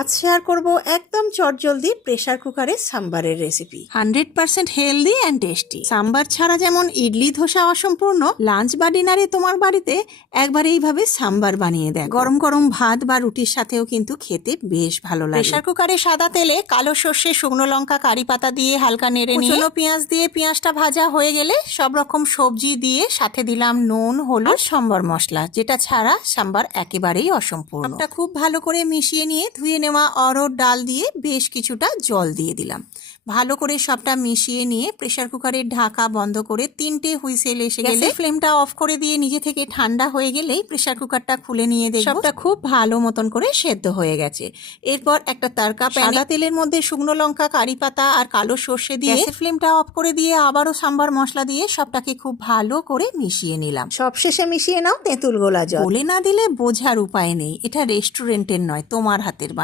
আজ শেয়ার করব একদম চটজলদি প্রেসার কুকারে সাম্বারের recipe. 100% healthy and tasty. Sambar ছাড়া যেমন ইডলি ধোসা অসম্পূর্ণ, লাঞ্চ বা ডিনারে তোমার বাড়িতে একবার এইভাবে সাম্বার বানিয়ে দেয়। গরম গরম ভাত বা রুটির সাথেও কিন্তু খেতে বেশ ভালো লাগে। প্রেসার কুকারে সাদা তেলে কালো সর্ষে, শুকনো লঙ্কা, কারি পাতা দিয়ে হালকা নেড়ে নিয়ে পেঁয়াজ দিয়ে পেঁয়াজটা ভাজা হয়ে গেলে সব রকম সবজি দিয়ে সাথে দিলাম নুন, হলুদ, সম্বর মশলা, যেটা ছাড়া সাম্বার একেবারেই অসম্পূর্ণ। সবটা খুব ভালো করে মিশিয়ে নিয়ে ধুয়ে নেওয়া অরহর ডাল দিয়ে বেশ কিছুটা জল দিয়ে দিলাম। ভালো করে সবটা মিশিয়ে নিয়ে প্রেসার কুকারের ঢাকা বন্ধ করে 3টে হুইসেল এসে গেলে ফ্লেমটা অফ করে দিয়ে নিজে থেকে ঠান্ডা হয়ে গেলেই প্রেসার কুকারটা খুলে নিয়ে দেখব সবটা খুব ভালো মতন করে সেদ্ধ হয়ে গেছে। এরপর একটা তারকা প্যানে সাদা তেলের মধ্যে শুকনো লঙ্কা, কারি পাতা আর কালো সর্ষে দিয়ে ফ্লেমটা অফ করে দিয়ে আবারও সাম্বার মশলা দিয়ে সবটাকে খুব ভালো করে মিশিয়ে নিলাম। সবশেষে মিশিয়ে নাও তেঁতুল গোলা জল। বলে না দিলে বোঝার উপায় নেই, এটা রেস্টুরেন্টের নয়, তোমার হাতের বানানো।